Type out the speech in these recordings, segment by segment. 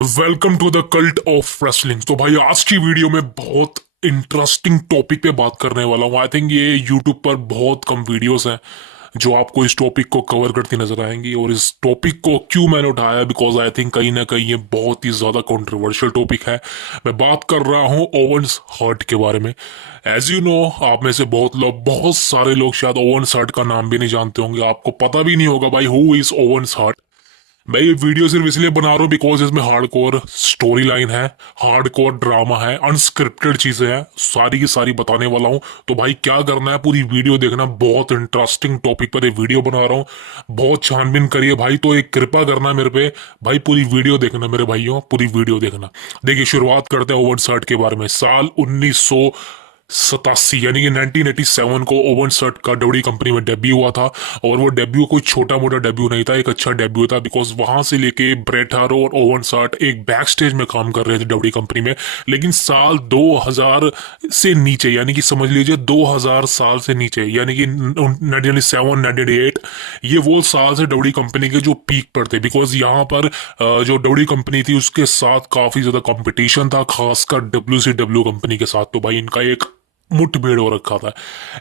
Welcome to the cult of wrestling. तो भाई आज की वीडियो में बहुत इंटरेस्टिंग टॉपिक पे बात करने वाला हूँ। आई थिंक ये यूट्यूब पर बहुत कम वीडियोस हैं जो आपको इस टॉपिक को कवर करती नजर आएंगी। और इस टॉपिक को क्यों मैंने उठाया, बिकॉज आई थिंक कहीं ना कहीं ये बहुत ही ज्यादा कंट्रोवर्शियल टॉपिक है। मैं बात कर रहा हूँ ओवेंस हार्ट के बारे में। एज यू नो, आप में से बहुत सारे लोग शायद ओवेंस हार्ट का नाम भी नहीं जानते होंगे, आपको पता भी नहीं होगा भाई हु इज ओवेंस हार्ट। मैं ये वीडियो सिर्फ इसलिए बना रहा हूँ बिकॉज इसमें हार्डकोर स्टोरी लाइन है, हार्डकोर ड्रामा है, अनस्क्रिप्टेड चीजें हैं, सारी की सारी बताने वाला हूँ। तो भाई क्या करना है, पूरी वीडियो देखना। बहुत इंटरेस्टिंग टॉपिक पर ये वीडियो बना रहा हूँ, बहुत छानबीन करिए भाई। तो एक कृपा करना मेरे पे भाई, पूरी वीडियो देखना मेरे भाइयों, पूरी वीडियो देखना। देखिए शुरुआत करते हैं ओवन सर्ट के बारे में। साल 1987 यानी कि 1987 को ओवन सर्ट का डब्ल्यूडब्ल्यूई कंपनी में डेब्यू हुआ था। और वो डेब्यू कोई छोटा मोटा डेब्यू नहीं था, एक अच्छा डेब्यू था। बिकॉज वहां से लेके ब्रेट हारो और ओवन सर्ट एक बैक स्टेज में काम कर रहे थे डब्ल्यूडब्ल्यूई कंपनी में। लेकिन साल 2000 से नीचे, यानी कि समझ लीजिए 2000 साल से नीचे, यानी कि 1997 1998, ये वो साल से डब्ल्यूडब्ल्यूई कंपनी के जो पीक पर थे। बिकॉज यहाँ पर जो डब्ल्यूडब्ल्यूई कंपनी थी उसके साथ काफी ज्यादा कंपटीशन था, खासकर डब्ल्यूसीडब्ल्यू कंपनी के साथ। तो भाई इनका एक मुठभेड़ हो रखा था।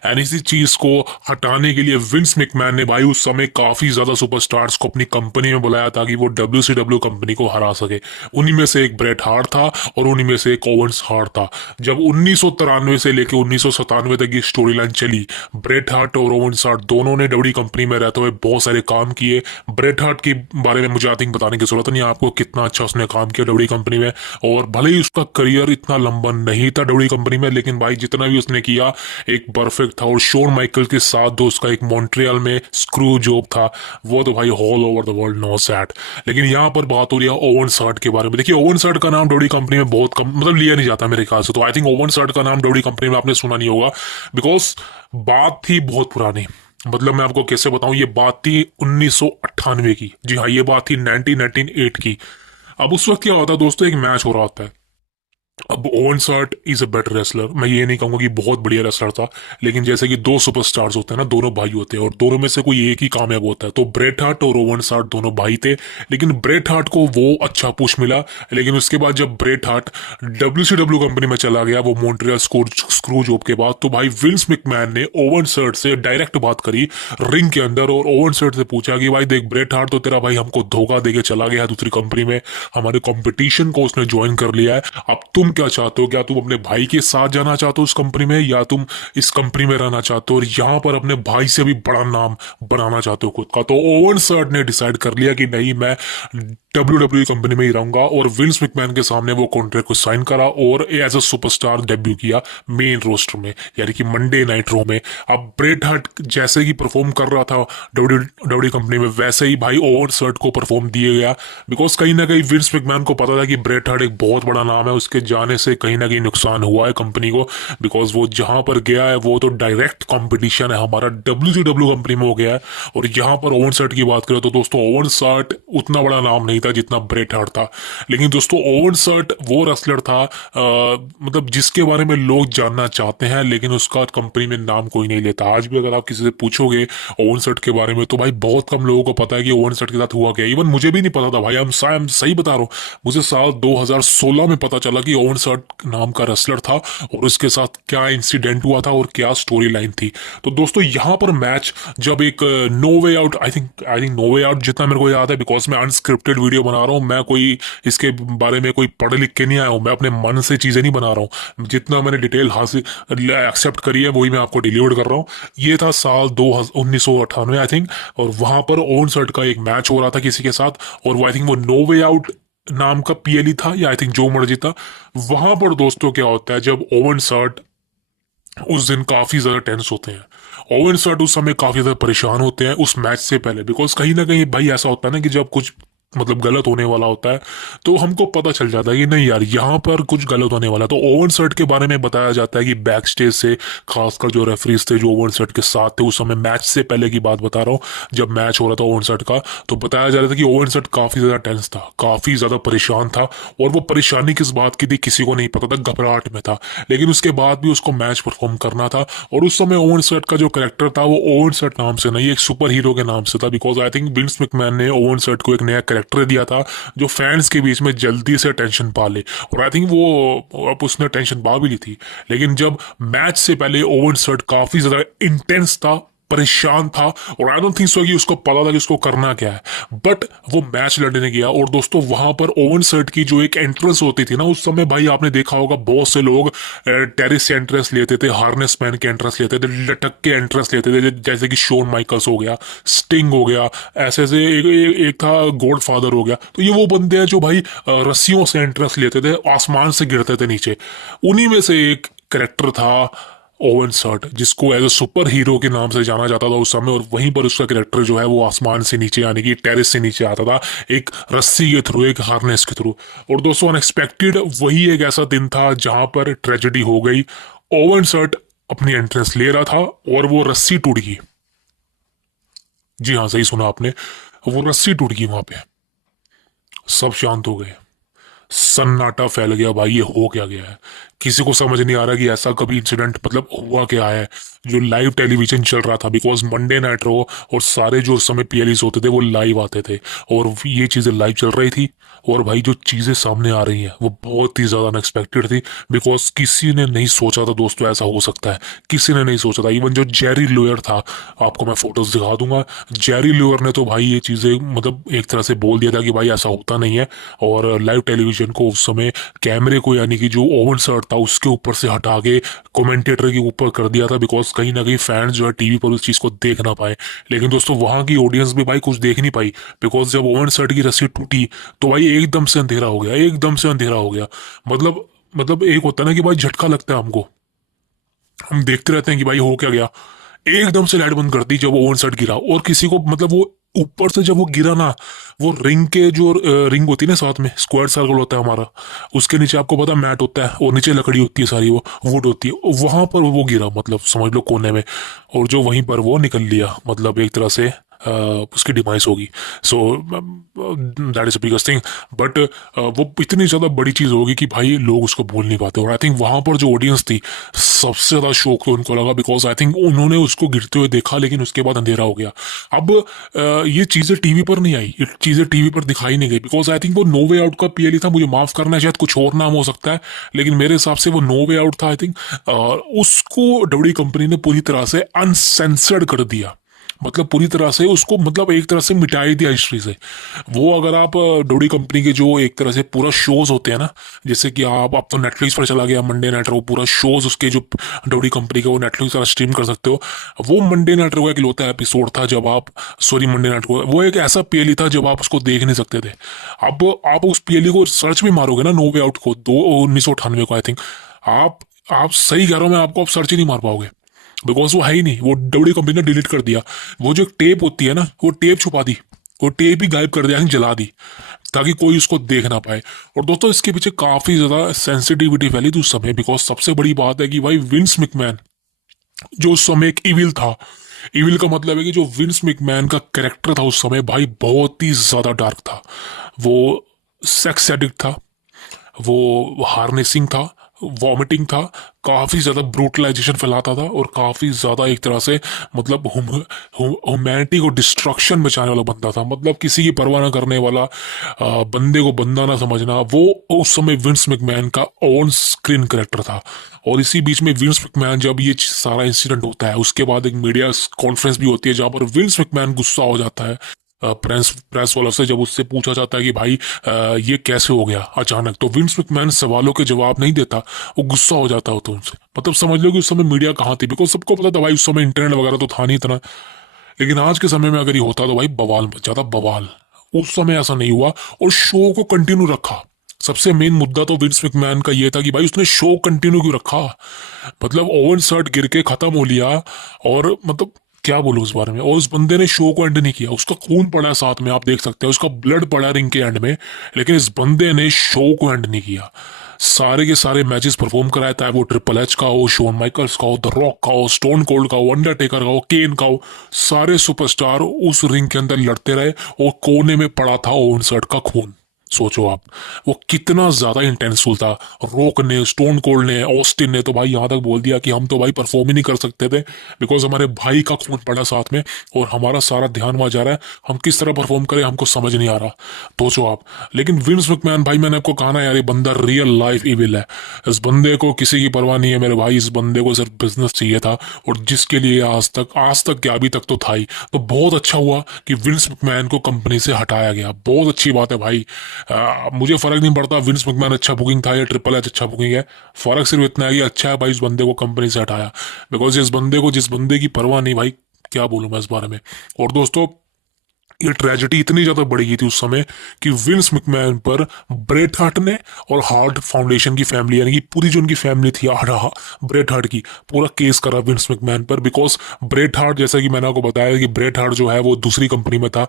एंड इसी चीज को हटाने के लिए विंस मैकमैन ने भाई उस समय काफी ज्यादा सुपरस्टार्स को अपनी कंपनी में बुलाया ताकि वो डब्ल्यूसीडब्ल्यू कंपनी को हरा सके। उन्हीं में से एक ब्रेट हार्ट था और उन्हीं में से एक ओवेंस हार्ट था। जब 1993 से लेकर 1997 तक ये स्टोरी लाइन चली, ब्रेट हार्ट और ओवेंस हार्ट दोनों ने डब्ल्यूडब्ल्यूई कंपनी में रहते हुए बहुत सारे काम किए। ब्रेट हार्ट के बारे में मुझे आई थिंक बताने की जरूरत नहीं आपको, कितना अच्छा उसने काम किया डब्ल्यूडब्ल्यूई कंपनी में। और भले ही उसका करियर इतना लंबा नहीं था डब्ल्यूडब्ल्यूई कंपनी में, लेकिन भाई जितना भी उसने किया एक परफेक्ट था। और शोन माइकल के साथ जो उसका एक मॉन्ट्रियल में स्क्रू जॉब था, वो तो भाई all over the world knows that. लेकिन यहाँ पर बात हो रही है ओवन सर्ट के बारे में। देखिए ओवन सर्ट का नाम डब्ल्यूडब्ल्यूई कंपनी में बहुत कम मतलब लिया नहीं जाता मेरे ख्याल से। तो आई थिंक ओवन सर्ट का नाम डब्ल्यूडब्ल्यूई कंपनी में आपने सुना नहीं होगा, बिकॉज बात थी बहुत पुरानी। मतलब मैं आपको कैसे बताऊं, ये बात थी 1998 की। जी हाँ, ये बात थी 1998 की। अब उस वक्त क्या होता है दोस्तों, एक मैच हो रहा होता है। अब Owen Hart is a better wrestler, मैं ये नहीं कहूंगा कि बहुत बढ़िया रेसलर था, लेकिन जैसे कि दो सुपरस्टार्स होते हैं ना, दोनों भाई होते हैं और दोनों में से कोई एक ही कामयाब होता है। तो ब्रेट हार्ट और ओवन सार्ट दोनों भाई थे, लेकिन ब्रेट हार्ट को वो अच्छा पुश मिला। लेकिन उसके बाद जब ब्रेट हार्ट डब्ल्यूसीडब्ल्यू कंपनी में चला गया, वो मॉन्ट्रियल स्क्रू जॉब के बाद, तो भाई विंस मैकमैन ने ओवन सर्ट से डायरेक्ट बात करी रिंग के अंदर। और ओवन सर्ट से पूछा कि भाई देख, ब्रेट हार्ट तो तेरा भाई हमको धोखा देके चला गया दूसरी कंपनी में, हमारे कंपटीशन को उसने ज्वाइन कर लिया है। अब तुम क्या चाहते हो, क्या तुम अपने भाई के साथ जाना चाहते हो उस कंपनी में, या तुम इस कंपनी में रहना चाहते हो और यहाँ पर अपने भाई से भी बड़ा नाम बनाना चाहते हो खुद का। तो ओवन सर्ट ने डिसाइड कर लिया कि नहीं, मैं डब्ल्यूडब्ल्यूई कंपनी में ही रहूंगा। और विंस मैकमैन के सामने वो कॉन्ट्रैक्ट को साइन करा और एज अ सुपरस्टार डेब्यू किया मेन रोस्टर में, यानी कि मंडे नाइट रो में। अब ब्रेट हार्ट जैसे ही परफॉर्म कर रहा था डब्ल्यूडब्ल्यूई कंपनी में, वैसे ही भाई ओवन सर्ट को परफॉर्म दिया गया। बिकॉज कहीं ना कहीं विंस मैकमैन को पता था कि ब्रेट हार्ट एक बहुत बड़ा नाम है, उसके जाने से कहीं ना कहीं नुकसान हुआ है कंपनी को। बिकॉज वो जहां पर गया है वो तो डायरेक्ट कंपटीशन है हमारा डब्ल्यूसीडब्ल्यू कंपनी में हो गया है। और यहाँ पर ओवन सर्ट की बात करें तो दोस्तों ओवन सर्ट उतना बड़ा नाम नहीं था जितना ब्रेट हार्ट था। लेकिन दोस्तों ओवन सर्ट वो रेसलर था मतलब जिसके बारे में लोग जानना चाहते हैं, लेकिन उसका कंपनी में नाम कोई नहीं लेता। आज भी अगर आप किसी से पूछोगे ओवन सर्ट के बारे में, तो भाई बहुत कम लोगों को पता है कि ओवन सर्ट के साथ हुआ क्या। इवन मुझे भी नहीं पता था भाई, हम सही बता रहा हूँ। मुझे साल 2016 में पता चला कि ओवन सर्ट नाम का रेसलर था और उसके साथ क्या इंसिडेंट हुआ था और क्या स्टोरी लाइन थी। तो दोस्तों यहाँ पर मैच जब एक no way out, I think no way out जितना मेरे को याद है, बिकॉज मैं अनस्क्रिप्टेड वीडियो बना रहा हूँ, मैं कोई इसके बारे में कोई पढ़ लिख के नहीं आया हूँ, मैं अपने मन से चीजें नहीं बना रहा हूँ। जितना मैंने डिटेल हासिल एक्सेप्ट करी है वही मैं आपको डिलीवर कर रहा हूँ। ये था साल 1998 आई थिंक, और वहां पर ओवन सर्ट का एक मैच हो रहा था किसी के साथ, और वो आई थिंक वो नो वे आउट नाम का पीएलई था, या आई थिंक जो मर्जी था। वहां पर दोस्तों क्या होता है, जब ओवन सर्ट उस दिन काफी ज्यादा टेंस होते हैं, ओवन सर्ट उस समय काफी ज्यादा परेशान होते हैं उस मैच से पहले। बिकॉज कहीं ना कहीं भाई ऐसा होता है ना कि जब कुछ मतलब गलत होने वाला होता है तो हमको पता चल जाता है कि नहीं यार यहाँ पर कुछ गलत होने वाला है। तो ओवन सर्ट के बारे में बताया जाता है कि बैक स्टेज से खासकर जो रेफरीज थे जो ओवन सर्ट के साथ थे उस समय, मैच से पहले की बात बता रहा हूँ, जब मैच हो रहा था ओवन सर्ट का, तो बताया जा रहा था कि ओवन सर्ट काफी ज्यादा टेंस था, काफी ज्यादा परेशान था। और वो परेशानी किस बात की थी किसी को नहीं पता था, घबराहट में था। लेकिन उसके बाद भी उसको मैच परफॉर्म करना था। और उस समय ओवन सर्ट का जो कैरेक्टर था वो ओवन सर्ट नाम से नहीं, एक सुपर हीरो के नाम से था। Because I think Vince McMahon ने ओवन सर्ट को एक नया कैरेक्टर दिया था जो फैंस के बीच में जल्दी से टेंशन पा ले, और आई थिंक वो अब उसने टेंशन पा भी ली थी। लेकिन जब मैच से पहले ओवन सर्ट काफी ज्यादा इंटेंस था, परेशान था, और आई डोंट थिंक सो कि उसको पता था कि उसको करना क्या है, बट वो मैच लड़ने गया। और दोस्तों वहां पर ओवन सर्ट की जो एक एंट्रेंस होती थी ना, उस समय भाई आपने देखा होगा बहुत से लोग टेरिस से एंट्रेंस लेते थे, हार्नेस पहन के एंट्रेंस लेते थे, लटक के एंट्रेंस लेते थे, जैसे कि शोन माइकल्स हो गया, स्टिंग हो गया, ऐसे ऐसे एक था गॉड फादर हो गया। तो ये वो बंदे हैं जो भाई रस्सियों से एंट्रेंस लेते थे, आसमान से गिरते थे नीचे। उन्हीं में से एक करेक्टर था ओवन सर्ट, जिसको एज अ सुपर हीरो के नाम से जाना जाता था उस समय। और वहीं पर उसका कैरेक्टर जो है वो आसमान से नीचे, यानी कि टेरिस से नीचे आता था, एक रस्सी के थ्रू, एक हार्नेस के थ्रू। और दोस्तों अनएक्सपेक्टेड वही एक ऐसा दिन था जहां पर ट्रेजेडी हो गई। ओवन सर्ट अपनी एंट्रेंस ले रहा था और वो रस्सी टूट गई। जी हाँ, सही सुना आपने, वो रस्सी टूट गई वहां पे। सब शांत हो गए, सन्नाटा फैल गया। भाई ये हो क्या गया है, किसी को समझ नहीं आ रहा कि ऐसा कभी इंसिडेंट मतलब हुआ क्या है। जो लाइव टेलीविजन चल रहा था, बिकॉज मंडे नाइट रो और सारे जो उस समय पीएलईस होते थे वो लाइव आते थे, और ये चीजें लाइव चल रही थी। और भाई जो चीजें सामने आ रही हैं वो बहुत ही ज्यादा अनएक्सपेक्टेड थी, बिकॉज किसी ने नहीं सोचा था दोस्तों ऐसा हो सकता है। किसी ने नहीं सोचा था। इवन जो जेरी लुयर था, आपको मैं फोटोज दिखा दूंगा, जेरी लुयर ने तो भाई ये चीजें मतलब एक तरह से बोल दिया था कि भाई ऐसा होता नहीं है। और लाइव टेलीविजन को उस समय कैमरे को, यानी कि जो ओवन सर्ट था उसके ऊपर से हटा के कमेंटेटर के ऊपर कर दिया था, बिकॉज कहीं ना कहीं फैंस जो है टीवी पर उस चीज को देख ना पाए। लेकिन दोस्तों वहां की ऑडियंस भी भाई कुछ देख नहीं पाई, बिकॉज जब ओवन सर्ट की रस्सी टूटी तो भाई एकदम से अंधेरा हो गया, एकदम से अंधेरा हो गया। मतलब एक होता है ना कि भाई झटका लगता है हमको, हम देखते रहते हैं कि भाई हो क्या गया। एकदम से लाइट बंद कर दी जब ओवन सेट गिरा, और किसी को मतलब वो ऊपर से जब वो गिरा ना, वो रिंग के जो रिंग होती है ना साथ में स्क्वायर सर्कल होता है हमारा, उसके नीचे आपको पता मैट होता है और नीचे लकड़ी होती है सारी, वो वुड होती है, वहां पर वो गिरा मतलब समझ लो कोने में। और जो वहीं पर वो निकल लिया, मतलब एक तरह से उसकी डिमाइस होगी। So that is a biggest thing. But वो इतनी ज़्यादा बड़ी चीज़ होगी कि भाई लोग उसको भूल नहीं पाते। और आई थिंक वहां पर जो ऑडियंस थी सबसे ज़्यादा शौक तो उनको लगा, बिकॉज आई थिंक उन्होंने उसको गिरते हुए देखा, लेकिन उसके बाद अंधेरा हो गया। अब ये चीज़ें टीवी पर नहीं आई, ये चीज़ें टीवी पर दिखाई नहीं गई, बिकॉज आई थिंक वो नो वे आउट का पीएलई था। मुझे माफ़ करना, शायद कुछ और नाम हो सकता है, लेकिन मेरे हिसाब से वो नो वे आउट था। आई थिंक उसको डब्ल्यू कंपनी ने पूरी तरह से अनसेंसर्ड कर दिया, मतलब पूरी तरह से उसको मतलब एक तरह से मिटाई दिया हिस्ट्री से। वो अगर आप डोडी कंपनी के जो एक तरह से पूरा शोज होते हैं ना, जैसे कि आप तो नेटफ्लिक्स पर चला गया मंडे नाइट रो, पूरा शोज उसके जो डोडी कंपनी के वो नेटफ्लिक्स पर स्ट्रीम कर सकते हो। वो मंडे नाइट रो का इकलौता एपिसोड था जब आप, सॉरी मंडे नाइट को, वो एक ऐसा पीएलई था जब आप उसको देख नहीं सकते थे। अब आप उस पीएलई को सर्च में मारोगे ना, नो वे आउट को, 1998 को आई थिंक, आप सही कह रहा हूँ मैं, आपको आप सर्च ही नहीं मार पाओगे, बिकॉज वो है ही नहीं। वो डब्ल्यू कंपनी ने डिलीट कर दिया। वो जो टेप होती है ना, वो टेप छुपा दी, वो टेप ही गायब कर दिया, जला दी, ताकि कोई उसको देख ना पाए। और दोस्तों इसके पीछे काफी ज्यादा सेंसिटिविटी फैली थी उस समय, बिकॉज सबसे बड़ी बात है कि भाई विंस मैकमैन जो उस समय एक इविल था, इविल का मतलब है कि जो विंस मैकमैन का कैरेक्टर था उस समय भाई बहुत ही ज्यादा डार्क था। वो सेक्स एडिक्ट था, वो हार्नेसिंग था, वॉमिटिंग था, काफी ज्यादा ब्रूटलाइजेशन फैलाता था, और काफी ज्यादा एक तरह से मतलब ह्यूमैनिटी को डिस्ट्रक्शन बचाने वाला बंदा था। मतलब किसी की परवाह ना करने वाला, बंदे को बंदा ना समझना, वो उस समय विंस मैकमैन का ऑन स्क्रीन कैरेक्टर था। और इसी बीच में विंस मैकमैन, जब ये सारा इंसिडेंट होता है उसके बाद एक मीडिया कॉन्फ्रेंस भी होती है जहां पर विंस मैकमैन गुस्सा हो जाता है प्रेस वालों से, जब उससे पूछा जाता है कि भाई ये कैसे हो गया अचानक, तो विंस मैकमैन सवालों के जवाब नहीं देता, वो गुस्सा हो जाता होता उनसे। मतलब समझ लो कि उस समय मीडिया कहाँ थी, बिकॉज सबको पता था भाई उस समय इंटरनेट वगैरह तो था नहीं इतना। लेकिन आज के समय में अगर ये होता तो भाई बवाल मच जाता, बवाल। उस समय ऐसा नहीं हुआ और शो को कंटिन्यू रखा। सबसे मेन मुद्दा तो विंस मैकमैन का ये था कि भाई उसने शो कंटिन्यू क्यों रखा। मतलब ओवन सर्ट गिर के खत्म हो लिया, और मतलब क्या बोलूं उस बारे में। और उस बंदे ने शो को एंड नहीं किया, उसका खून पड़ा है साथ में, आप देख सकते हैं उसका ब्लड पड़ा रिंग के एंड में, लेकिन इस बंदे ने शो को एंड नहीं किया। सारे के सारे मैचेस परफॉर्म कराया, चाहे वो ट्रिपल एच का हो, शोन माइकल्स का हो, द रॉक का हो, स्टोन कोल्ड का हो, अंडरटेकर का हो, केन का हो, सारे सुपरस्टार उस रिंग के अंदर लड़ते रहे, और कोने में पड़ा था ओवन सर्ट का खून। सोचो आप, वो कितना ज्यादा इंटेंसफुल था। रॉक ने, स्टोन कोल्ड ने, ऑस्टिन ने तो भाई यहाँ तक बोल दिया कि हम तो भाई परफॉर्म ही नहीं कर सकते थे, बिकॉज हमारे भाई का खून पड़ा साथ में और हमारा सारा ध्यान वहां जा रहा है, हम किस तरह परफॉर्म करें हमको समझ नहीं आ रहा। सोचो आप। लेकिन विंस मैकमैन भाई, मैंने आपको कहा ना यार, ये बंदा रियल लाइफ इविल है। इस बंदे को किसी की परवाह नहीं है मेरे भाई, इस बंदे को सिर्फ बिजनेस चाहिए था, और जिसके लिए आज तक क्या अभी तक तो था ही। तो बहुत अच्छा हुआ कि विंस मैकमैन को कंपनी से हटाया गया, बहुत अच्छी बात है भाई। मुझे फर्क नहीं पड़ता विंस मैकमैन अच्छा बुकिंग था या ट्रिपल एच अच्छा बुकिंग है, फर्क सिर्फ इतना है कि अच्छा है भाई इस बंदे को कंपनी से हटाया, बिकॉज जिस बंदे की परवाह नहीं भाई, क्या बोलूं मैं इस बारे में। और दोस्तों, ये ट्रेजेडी इतनी ज्यादा बढ़ गई थी उस समय कि विंस मैकमैन पर ब्रेट हार्ट ने और हार्ट फाउंडेशन की फैमिली, यानी कि पूरी जो उनकी फैमिली थी ब्रेट हार्ट की, पूरा केस करा विंस मैकमैन पर। बिकॉज ब्रेट हार्ट, जैसा कि मैंने आपको बताया कि ब्रेट हार्ट जो है वो दूसरी कंपनी में था,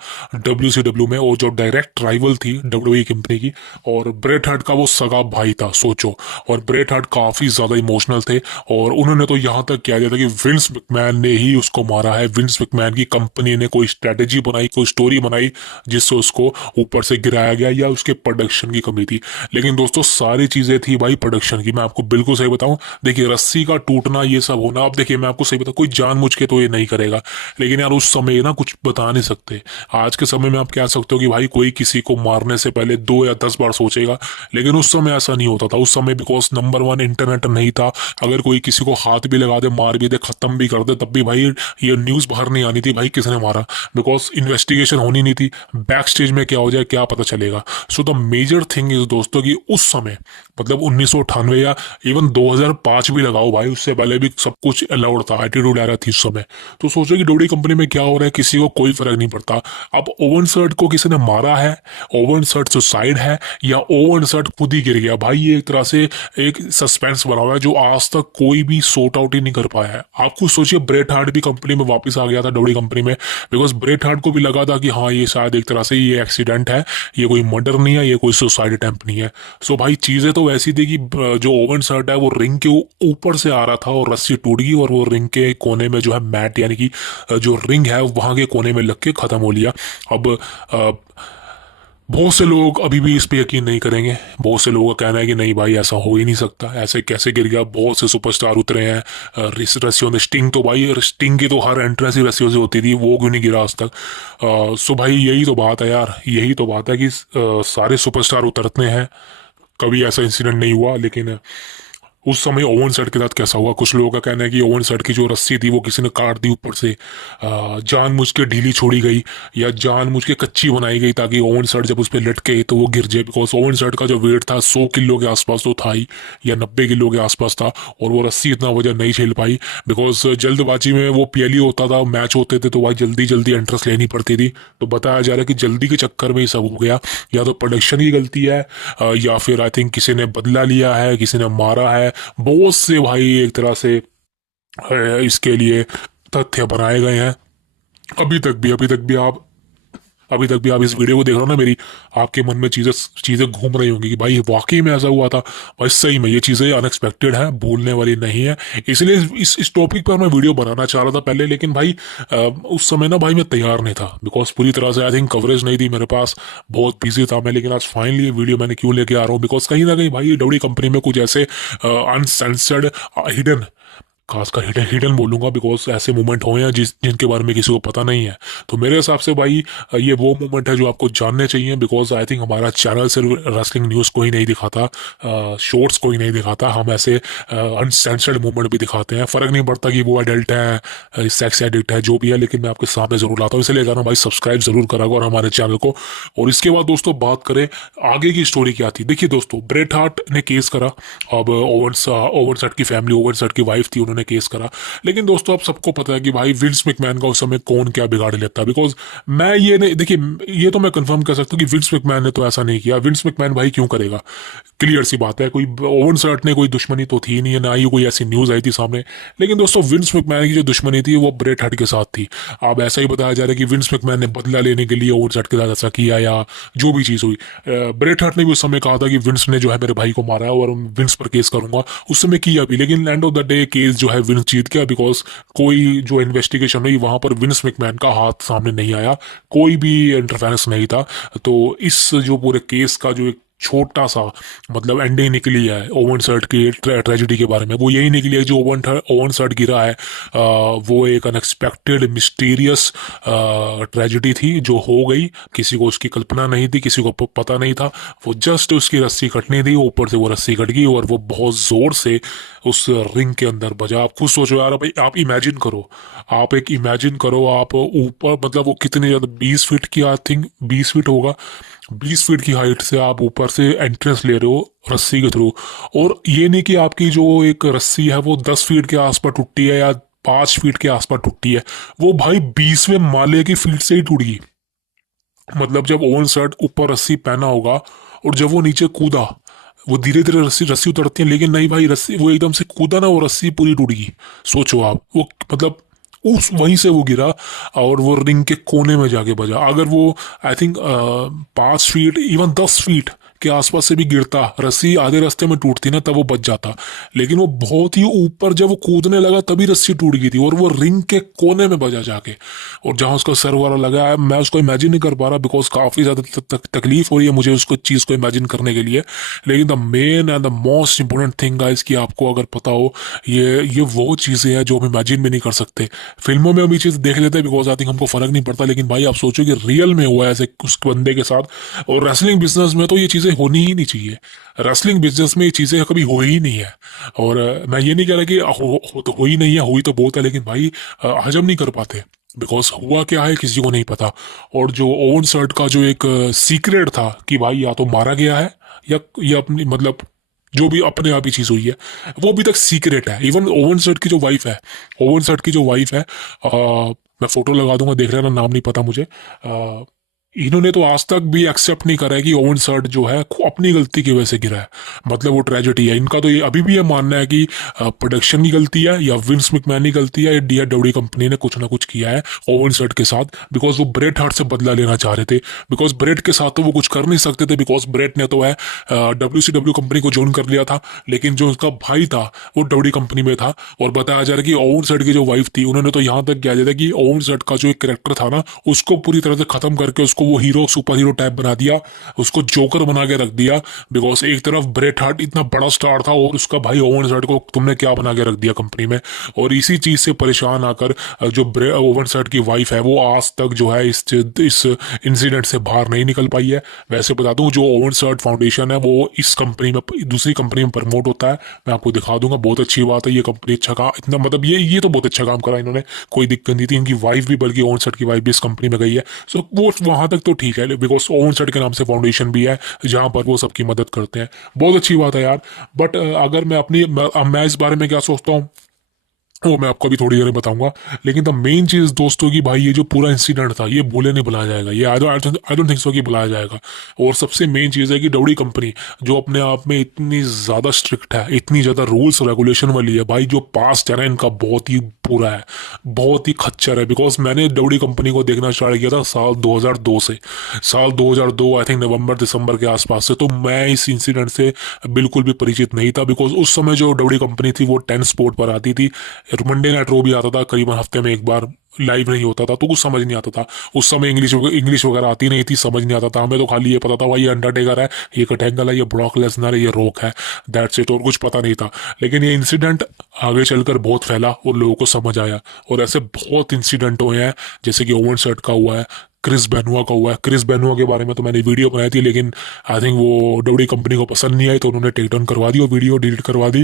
WCW में, और जो डायरेक्ट राइवल थी WWE कंपनी की, और ब्रेट हार्ट का वो सगा भाई था, सोचो। और ब्रेट हार्ट काफी ज्यादा इमोशनल थे, और उन्होंने तो यहाँ तक कह दिया था कि विंस मैकमैन ने ही उसको मारा है, विंस मैकमैन की कंपनी ने कोई स्ट्रेटेजी बनाई, कोई स्टोरी बनाई जिससे उसको ऊपर से गिराया गया, या उसके प्रोडक्शन की कमी थी। लेकिन दोस्तों, सारी चीजें थी भाई प्रोडक्शन की। मैं आपको बिल्कुल सही बताऊं, देखिए रस्सी का टूटना ये सब होना, अब देखिए मैं आपको सही बताऊं, कोई जानबूझ के तो ये नहीं करेगा, लेकिन यार उस समय ना कुछ बता नहीं सकते। आज के समय में आप कह सकते हो कि भाई कोई किसी को मारने से पहले 2 या 10 बार सोचेगा, लेकिन उस समय ऐसा नहीं होता था। उस समय बिकॉज नंबर 1 इंटरनेट नहीं था, अगर कोई किसी को हाथ भी लगा दे, मार भी दे, खत्म भी कर दे, तब भी भाई ये न्यूज बाहर नहीं आनी थी भाई किसने मारा, बिकॉज इन्वेस्टिगेशन होनी नहीं थी। बैक स्टेज में क्या हो जाए क्या पता चलेगा। So the major thing is दोस्तों कि उस समय, मतलब 1998 या इवन 2005 भी लगाओ भाई, उससे पहले भी सब कुछ अलाउड था, एटीट्यूड एरा थी उस समय। तो सोचो कि डोडी कंपनी में क्या हो रहा है, किसी को कोई फर्क नहीं पड़ता। अब ओवन सर्ट को किसी ने मारा है, ओवन सर्ट सुसाइड है, या ओवन सर्ट खुद ही गिर गया, भाई ये एक तरह से एक सस्पेंस बना हुआ है जो आज तक कोई भी सॉर्ट आउट ही नहीं कर पाया है। आप खुद सोचिए, ब्रेट हार्ट भी कंपनी में वापस आ गया था, डोडी कंपनी में, बिकॉज ब्रेट हार्ट को भी लगा था कि हाँ ये शायद एक तरह से ये एक्सीडेंट है, ये कोई मर्डर नहीं है, ये कोई सुसाइड अटेम्प्ट नहीं है। सो भाई चीजें तो वैसी थी कि जो ओवन सर्ट है वो रिंग के ऊपर से आ रहा था और रस्सी टूट गई, और वो रिंग के कोने में जो है मैट, यानी कि जो रिंग है वहां के कोने में लग के खत्म हो लिया। अब बहुत से लोग अभी भी इस पे यकीन नहीं करेंगे, बहुत से लोगों का कहना है कि नहीं भाई ऐसा हो ही नहीं सकता, ऐसे कैसे गिर गया, बहुत से सुपरस्टार उतरे हैं रस्सियों में। स्टिंग तो भाई, स्टिंग की तो हर एंट्रेंस ही रस्सियों से होती थी, वो क्यों नहीं गिरा आज तक। सो भाई यही तो बात है यार, यही तो बात है कि सारे सुपरस्टार उतरते हैं, कभी ऐसा इंसिडेंट नहीं हुआ। लेकिन उस समय ओवन सेट के साथ कैसा हुआ, कुछ लोगों का कहना है कि ओवन सेट की जो रस्सी थी वो किसी ने काट दी ऊपर से, जानबूझ के ढीली छोड़ी गई, या जानबूझ के कच्ची बनाई गई ताकि ओवन सेट जब उस पर लटके तो वो गिर जाए। बिकॉज ओवन सेट का जो वेट था 100 किलो के आसपास तो था ही, या 90 किलो के आसपास था, और वो रस्सी इतना वजन नहीं झेल पाई, बिकॉज जल्दबाजी में वो पीएलई होता था, मैच होते थे, तो भाई जल्दी जल्दी एंट्रेंस लेनी पड़ती थी। तो बताया जा रहा है कि जल्दी के चक्कर में ही सब हो गया, या तो प्रोडक्शन की गलती है, या फिर आई थिंक किसी ने बदला लिया है, किसी ने मारा है। बहुत से भाई एक तरह से इसके लिए तथ्य बनाए गए हैं। अभी तक भी आप इस वीडियो को देख रहे हो ना मेरी, आपके मन में चीजें चीजें घूम रही होंगी कि भाई वाकई में ऐसा हुआ था, और सही में ये चीजें अनएक्सपेक्टेड है, भूलने वाली नहीं है। इसलिए इस टॉपिक पर मैं वीडियो बनाना चाह रहा था पहले, लेकिन भाई उस समय ना भाई मैं तैयार नहीं था, बिकॉज पूरी तरह से आई थिंक कवरेज नहीं थी मेरे पास, बहुत बिजी था मैं। लेकिन आज फाइनली ये वीडियो मैंने क्यों लेके आ रहा हूँ, बिकॉज कहीं ना कहीं भाई डब्ल्यू कंपनी में कुछ ऐसे अनसेंसर्ड, हिडन, खासकर हिडन हिडन बोलूंगा, बिकॉज ऐसे मोमेंट हुए हैं जिनके बारे में किसी को पता नहीं है। तो मेरे हिसाब से भाई ये वो मोमेंट है जो आपको जानने चाहिए, बिकॉज आई थिंक हमारा चैनल सिर्फ रेसलिंग न्यूज़ को ही नहीं दिखाता, शॉर्ट्स को ही नहीं दिखाता, हम ऐसे अनसेंसर्ड मोमेंट भी दिखाते हैं। फ़र्क नहीं पड़ता कि वो एडल्ट है, सेक्स एडिक्ट है, जो भी है, लेकिन मैं आपके सामने ज़रूर लाता हूँ। इसलिए कहना भाई सब्सक्राइब ज़रूर करा और हमारे चैनल को। और इसके बाद दोस्तों बात करें आगे की स्टोरी क्या थी। देखिए दोस्तों, ब्रेट हार्ट ने केस करा, अब ओवन सेट की फैमिली, ओवन सेट की वाइफ थी, उन्होंने केस करा। लेकिन दोस्तों आप सबको पता है कि भाई विंस मैकमैन का उस समय कौन क्या बिगाड़ लेता, बिकॉज मैं ये नहीं, देखिए ये तो मैं कंफर्म कर सकता हूँ कि विंस मैकमैन ने तो ऐसा नहीं किया। विंस मैकमैन भाई क्यों करेगा, क्लियर सी बात है, कोई ओवन सर्ट ने कोई दुश्मनी तो थी नहीं है, ना ही कोई ऐसी न्यूज आई थी सामने। लेकिन दोस्तों विंस मैकमैन की जो दुश्मनी थी वो ब्रेट हार्ट के साथ थी। अब ऐसा ही बताया जा रहा है कि विंस मैकमैन ने बदला लेने के लिए ओवन सर्ट के साथ ऐसा किया, या जो भी चीज हुई। ब्रेट हार्ट ने भी उस समय कहा था कि विंस ने जो है मेरे भाई को मारा है और विंस पर केस करूंगा, उस समय किया भी। लेकिन end of the day case जो जो है विंस जीत गया, बिकॉज कोई जो इन्वेस्टिगेशन हुई वहां पर विंस मैकमैन का हाथ सामने नहीं आया, कोई भी इंटरफेरेंस नहीं था। तो इस जो पूरे केस का जो एक छोटा सा मतलब एंडिंग निकली है ओवन सर्ट की ट्रेजिडी के बारे में, वो यही निकली है, जो ओवन सर्ट गिरा है वो एक अनएक्सपेक्टेड मिस्टीरियस ट्रेजिडी थी जो हो गई। किसी को उसकी कल्पना नहीं थी, किसी को पता नहीं था। वो जस्ट उसकी रस्सी कटनी थी, ऊपर से वो रस्सी कट गई और वो बहुत जोर से उस रिंग के अंदर बजा। आप खुद सोचो यार भाई, आप इमेजिन करो, आप एक इमेजिन करो, आप ऊपर मतलब वो कितने ज्यादा 20 फीट की, आई थिंक 20 फीट होगा, 20 फीट की हाइट से आप ऊपर से एंट्रेंस ले रहे हो रस्सी के थ्रू। और ये नहीं कि आपकी जो एक रस्सी है वो 10 फीट के आसपास टूटी है या 5 फीट के आसपास टूटी है, वो भाई 20वें माले की फीट से ही टूट गई। मतलब जब ओवन शर्ट ऊपर रस्सी पहना होगा और जब वो नीचे कूदा, वो धीरे धीरे रस्सी रस्सी उतरती है, लेकिन नहीं भाई, रस्सी वो एकदम से कूदा ना, वो रस्सी पूरी टूट गई। सोचो आप, वो मतलब उस वहीं से वो गिरा और वो रिंग के कोने में जाके बजा। अगर वो I think 5 feet even 10 feet के आसपास से भी गिरता, रस्सी आधे रास्ते में टूटती ना, तब वो बच जाता। लेकिन वो बहुत ही ऊपर जब वो कूदने लगा तभी रस्सी टूट गई थी और वो रिंग के कोने में बजा जाके। और जहां उसका सर वाला लगा है, मैं उसको इमेजिन नहीं कर पा रहा, बिकॉज काफी ज्यादा तकलीफ हो रही है मुझे उसको चीज को इमेजिन करने के लिए। लेकिन the main and the most important thing guys, कि आपको अगर पता हो, ये वो चीजें हैं जो हम इमेजिन भी नहीं कर सकते। फिल्मों में हम ये चीज देख लेते हैं बिकॉज आई थिंक हमको फर्क नहीं पड़ता, लेकिन भाई आप सोचो कि रियल में हुआ है ऐसे उस बंदे के साथ। और रेसलिंग बिजनेस में तो ये चीजें होनी ही नहीं चाहिए, रेसलिंग बिजनेस में ये चीजें कभी हो ही नहीं है। और मैं ये नहीं कह रहा कि तो हो ही नहीं है, हुई तो बहुत है, लेकिन भाई हजम नहीं कर पाते, बिकॉज हुआ क्या है किसी को नहीं पता। और जो ओवन सर्ट का जो एक सीक्रेट था कि भाई या तो मारा गया है या अपनी मतलब जो भी अपने आप ही चीज हुई है, वो अभी तक सीक्रेट है। इवन ओवन सर्ट की जो वाइफ है, ओवन सर्ट की जो वाइफ है, मैं फोटो लगा दूंगा, देख लेना, नाम नहीं पता मुझे। इन्होंने तो आज तक भी एक्सेप्ट नहीं करा है कि ओवन सर्ट जो है अपनी गलती की वजह से गिरा है, मतलब वो ट्रेजेडी है। इनका तो ये अभी भी ये मानना है कि प्रोडक्शन की गलती है या विंस मैकमैन की गलती है या डब्ल्यूडब्ल्यूई कंपनी ने कुछ ना कुछ किया है ओवन सर्ट के साथ, बिकॉज वो ब्रेट हार्ट से बदला लेना चाह रहे थे। बिकॉज ब्रेट के साथ तो वो कुछ कर नहीं सकते थे, बिकॉज ब्रेट ने तो है WCW कंपनी को ज्वाइन कर लिया था, लेकिन जो उसका भाई था वो डब्ल्यू कंपनी में था। और बताया जा रहा है कि ओवन सर्ट की जो वाइफ थी, उन्होंने तो यहाँ तक कह दिया था कि ओवन सर्ट का जो एक कैरेक्टर था ना, उसको पूरी तरह से खत्म करके उसको वो हीरो सुपर हीरो टाइप बना दिया, उसको जोकर बना के रख दिया। बिकॉज एक तरफ ब्रेट हार्ट इतना बड़ा स्टार था और उसका भाई ओवन सर्ट को तुमने क्या बना के रख दिया कंपनी में। और इसी चीज से परेशान आकर जो ओवन सर्ट की वाइफ है वो आज तक जो है इस इंसिडेंट से बाहर नहीं निकल पाई है। वैसे बता दूं, जो ओवन सर्ट फाउंडेशन है वो इस कंपनी में दूसरी कंपनी में प्रमोट होता है, मैं आपको दिखा दूंगा, बहुत अच्छी बात है। ये कंपनी अच्छा काम, इतना मतलब ये तो बहुत अच्छा काम करा इन्होंने, कोई दिक्कत नहीं थी। इनकी वाइफ भी, बल्कि ओवन सर्ट की वाइफ भी इस कंपनी में गई है, सो वो वहां तक तो ठीक है, बिकॉज ओवन सर्ट के नाम से फाउंडेशन भी है जहां पर वो सबकी मदद करते हैं, बहुत अच्छी बात है यार। बट अगर मैं इस बारे में क्या सोचता हूँ वो मैं आपको अभी थोड़ी देर में बताऊंगा। लेकिन द मेन चीज दोस्तों की भाई, ये जो पूरा इंसिडेंट था ये भूले नहीं भुलाया जाएगा, ये आई डोंट थिंक सो कि भुलाया जाएगा। और सबसे मेन चीज है कि डब्ल्यू कंपनी जो अपने आप में इतनी ज्यादा स्ट्रिक्ट है, इतनी ज्यादा रूल्स रेगुलेशन वाली है, भाई जो पास्ट है ना इनका बहुत ही बुरा है, बहुत ही खच्चर है। बिकॉज मैंने डब्ल्यू कंपनी को देखना स्टार्ट किया था साल 2002 से, साल 2002 आई थिंक नवंबर दिसंबर के आसपास से, तो मैं इस इंसिडेंट से बिल्कुल भी परिचित नहीं था। बिकॉज उस समय जो डब्ल्यू कंपनी थी वो 10 स्पोर्ट पर आती थी, मंडे नाइट रो भी आता था करीबन हफ्ते में एक बार, लाइव नहीं होता था, तो कुछ समझ नहीं आता था। उस समय इंग्लिश वगैरह आती नहीं थी, समझ नहीं आता था, हमें तो खाली ये पता था भाई ये अंडरटेकर है, ये कट एंगल है, ये ब्रॉक लेसनर है, ये रॉक है, दैट्स इट, और कुछ पता नहीं था। लेकिन ये इंसिडेंट आगे चलकर बहुत फैला और लोगों को समझ आया, और ऐसे बहुत इंसिडेंट हुए हैं, जैसे कि ओवन सर्ट का हुआ है, क्रिस बेनुआ का हुआ है। क्रिस बेनुआ के बारे में तो मैंने वीडियो बनाई थी, लेकिन आई थिंक वो डब्ल्यू कंपनी को पसंद नहीं आई, तो उन्होंने टेक डाउन करवा दी और वीडियो डिलीट करवा दी,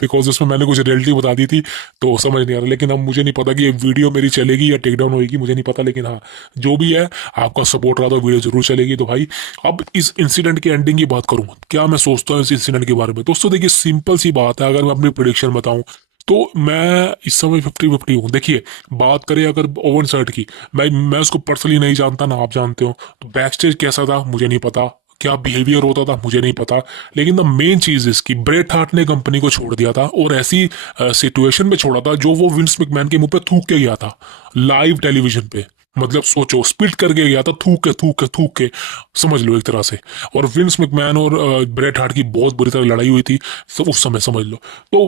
बिकॉज उसमें मैंने कुछ रियलिटी बता दी थी, तो समझ नहीं आ रहा। लेकिन अब मुझे नहीं पता कि ये वीडियो मेरी चलेगी या टेक डाउन होगी, मुझे नहीं पता। लेकिन हाँ, जो भी है, आपका सपोर्ट रहा तो वीडियो जरूर चलेगी। तो भाई अब इस इंसिडेंट की एंडिंग की बात करूँ, क्या मैं सोचता हूँ इस इंसिडेंट के बारे में। दोस्तों देखिए, सिंपल सी बात है, अगर मैं अपनी प्रेडिक्शन बताऊँ तो मैं इस समय 50-50 हूँ। देखिए, बात करें अगर ओवन सर्ट की, मैं उसको पर्सनली नहीं जानता, ना आप जानते हो, तो बैक स्टेज कैसा था मुझे नहीं पता, क्या बिहेवियर होता था मुझे नहीं पता। लेकिन द मेन चीज इसकी, ब्रेट हार्ट ने कंपनी को छोड़ दिया था, और ऐसी सिचुएशन में छोड़ा था जो वो विंस मैकमैन के मुंह पे थूक के गया था लाइव टेलीविजन पे। मतलब सोचो, स्प्लिट करके गया था, थूक के थूक के थूक के, समझ लो एक तरह से। और विंस मैकमैन और ब्रेट हार्ट की बहुत बुरी तरह लड़ाई हुई थी, सब उस समय समझ लो। तो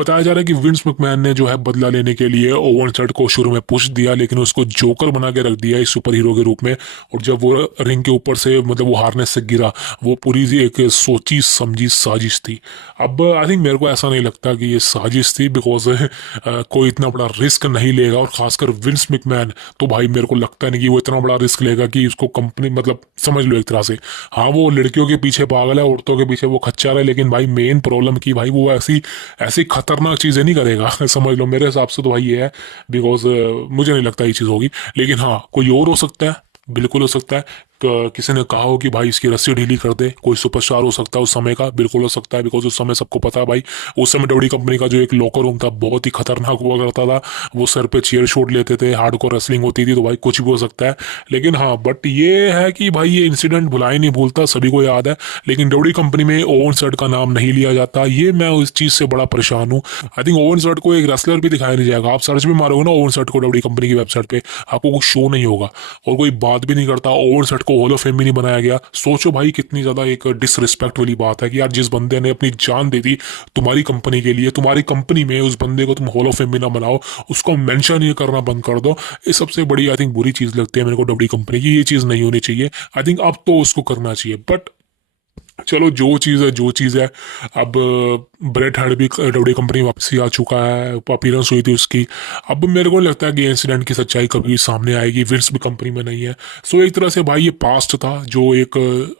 बताया जा रहा है कि विंस मैकमैन ने जो है बदला लेने के लिए ओवन हर्ट को शुरू में पुश दिया, लेकिन उसको जोकर बना के रख दिया इस सुपर हीरो के रूप में। और जब वो रिंग के ऊपर से मतलब वो हारने से गिरा, वो पूरी एक सोची समझी साजिश थी। अब आई थिंक मेरे को ऐसा नहीं लगता कि ये साजिश थी, बिकॉज कोई इतना बड़ा रिस्क नहीं लेगा, और खासकर विंस मैकमैन तो भाई मेरे को लगता नहीं कि वो इतना बड़ा रिस्क लेगा कि उसको कंपनी, मतलब समझ लो एक तरह से। हाँ वो लड़कियों के पीछे पागल है, औरतों के पीछे वो खच्चर है, लेकिन भाई मेन प्रॉब्लम की भाई वो ऐसी ऐसी खतरनाक चीजें नहीं करेगा समझ लो मेरे हिसाब से तो भाई ये है। बिकॉज मुझे नहीं लगता ये चीज होगी। लेकिन हाँ कोई और हो सकता है, बिल्कुल हो सकता है। किसी ने कहा हो कि भाई इसकी रस्सी ढीली कर दे, कोई सुपरस्टार हो सकता है उस समय का, बिल्कुल हो सकता है। बिकॉज उस समय सबको पता है भाई, उस समय डब्ल्यू कंपनी का जो एक लॉकर रूम था बहुत ही खतरनाक हुआ करता था। वो सर पे चेयर शॉट लेते थे, हार्डकोर रेसलिंग होती थी, तो भाई कुछ भी हो सकता है। लेकिन हाँ बट ये है कि भाई ये इंसिडेंट भुला ही नहीं भूलता, सभी को याद है। लेकिन डब्ल्यू कंपनी में ओवन सर्ट का नाम नहीं लिया जाता, ये मैं उस चीज से बड़ा परेशान हूँ। आई थिंक ओवन सर्ट को एक रेसलर भी दिखाया नहीं जाएगा। आप सर्च में मारोगे ना ओवन सर्ट को डब्ल्यू कंपनी की वेबसाइट पे, आपको कुछ शो नहीं होगा, और कोई बात भी नहीं करता। ओवन सर्ट को हॉल ऑफ फेम भी नहीं बनाया गया। सोचो भाई कितनी ज्यादा एक डिसरिस्पेक्ट वाली बात है कि यार जिस बंदे ने अपनी जान दे दी तुम्हारी कंपनी के लिए, तुम्हारी कंपनी में उस बंदे को तुम हॉल ऑफ फेम भी ना बनाओ, उसको मेंशन ये करना बंद कर दो। ये सबसे बड़ी आई थिंक बुरी चीज लगती है मेरे को डब्ल्यू कंपनी की। ये चीज नहीं होनी चाहिए। आई थिंक अब तो उसको करना चाहिए। बट चलो जो चीज़ है जो चीज़ है। अब ब्रेट हार्ट भी डब्ल्यू कंपनी वापसी आ चुका है, अपीयरेंस हुई थी उसकी। अब मेरे को लगता है कि इंसिडेंट की सच्चाई कभी सामने आएगी, विंस भी कंपनी में नहीं है। सो एक तरह से भाई ये पास्ट था जो एक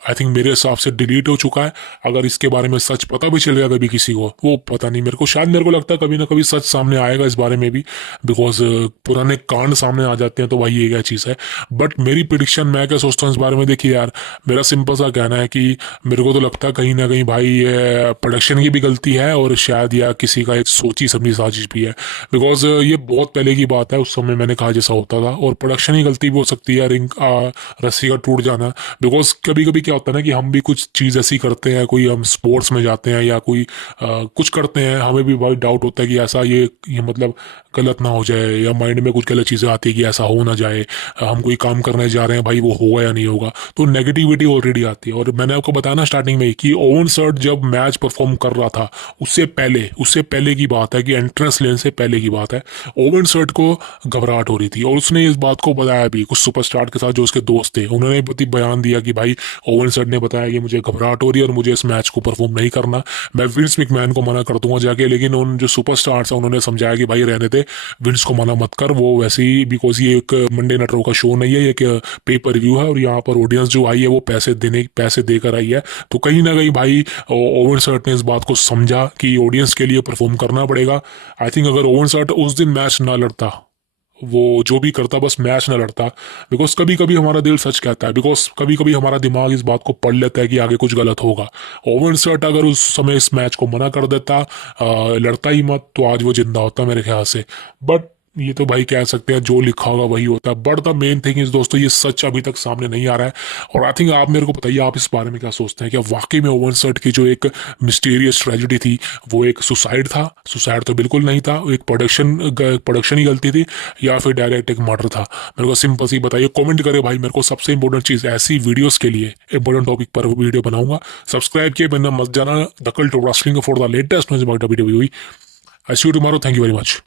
आई थिंक मेरे हिसाब से डिलीट हो चुका है। अगर इसके बारे में सच पता भी चल गया कभी किसी को, वो पता नहीं, मेरे को शायद मेरे को लगता है कभी ना कभी सच सामने आएगा इस बारे में भी। बिकॉज पुराने कांड सामने आ जाते हैं तो भाई ये क्या चीज़ है। बट मेरी प्रिडिक्शन, मैं क्या सोचता हूँ इस बारे में, देखिए यार मेरा सिंपल सा कहना है कि मेरे को तो लगता है कहीं ना कहीं भाई ये प्रोडक्शन की भी गलती है, और शायद या किसी का एक सोची समझी साजिश भी है। बिकॉज ये बहुत पहले की बात है, उस समय मैंने कहा जैसा होता था, और प्रोडक्शन की गलती भी हो सकती है, रिंग रस्सी का टूट जाना। बिकॉज कभी कभी क्या होता है ना कि हम भी कुछ चीज़ ऐसी करते हैं, कोई हम स्पोर्ट्स में जाते हैं या कोई कुछ करते हैं, हमें भी भाई डाउट होता है कि ऐसा ये मतलब गलत ना हो जाए, या माइंड में कुछ गलत चीज़ें आती है कि ऐसा हो ना जाए। हम कोई काम करने जा रहे हैं भाई, वो होगा या नहीं होगा, तो नेगेटिविटी ऑलरेडी आती है। और मैंने आपको बताया ना स्टार्टिंग में कि ओवन सर्ट जब मैच परफॉर्म कर रहा था, उससे पहले की बात है, कि एंट्रेंस लेने से पहले की बात है, ओवन सर्ट को घबराहट हो रही थी। और उसने इस बात को बताया भी कुछ सुपरस्टार के साथ जो उसके दोस्त थे, उन्होंने बयान दिया कि भाई ओवन सर्ट ने बताया कि मुझे घबराहट हो रही है और मुझे इस मैच को परफॉर्म नहीं करना, मैं विंस मैकमैन को मना कर दूंगा जाके। लेकिन उन जो सुपरस्टार्स हैं उन्होंने समझाया कि भाई रहने दे, विंस को मना मत कर, वो वैसे ही, बिकॉज ये एक मंडे नाइट रॉ का शो नहीं है, ये एक पे पर व्यू है, और यहाँ पर ऑडियंस जो आई है वो पैसे देकर आई है। तो कहीं ना कहीं भाई ओवन सर्ट ने इस बात को समझा कि ऑडियंस के लिए परफॉर्म करना पड़ेगा। आई थिंक अगर ओवन सर्ट उस दिन मैच ना लड़ता, वो जो भी करता बस मैच ना लड़ता, बिकॉज कभी कभी हमारा दिल सच कहता है, बिकॉज कभी कभी हमारा दिमाग इस बात को पढ़ लेता है कि आगे कुछ गलत होगा। ओवन सर्ट अगर उस समय इस मैच को मना कर देता, लड़ता ही मत, तो आज वो जिंदा होता मेरे ख्याल से। बट ये तो भाई कह सकते हैं जो लिखा होगा वही होता है। But the main thing is दोस्तों, ये सच अभी तक सामने नहीं आ रहा है। और आई थिंक आप मेरे को बताइए, आप इस बारे में क्या सोचते हैं, क्या वाकई में ओवन सर्ट की जो एक मिस्टीरियस ट्रेजेडी थी वो एक सुसाइड था? सुसाइड तो बिल्कुल नहीं था, एक प्रोडक्शन ही गलती थी, या फिर डायरेक्ट एक मर्डर था? मेरे को सिंपल सी बताइए, कमेंट करें भाई। मेरे को सबसे इंपॉर्टेंट चीज़, ऐसी वीडियोस के लिए इंपॉर्टेंट टॉपिक पर वीडियो बनाऊंगा। सब्सक्राइब किए बिना मत जाना। The cult of wrestling for the latest news about WWE। I see you tomorrow. Thank you very much.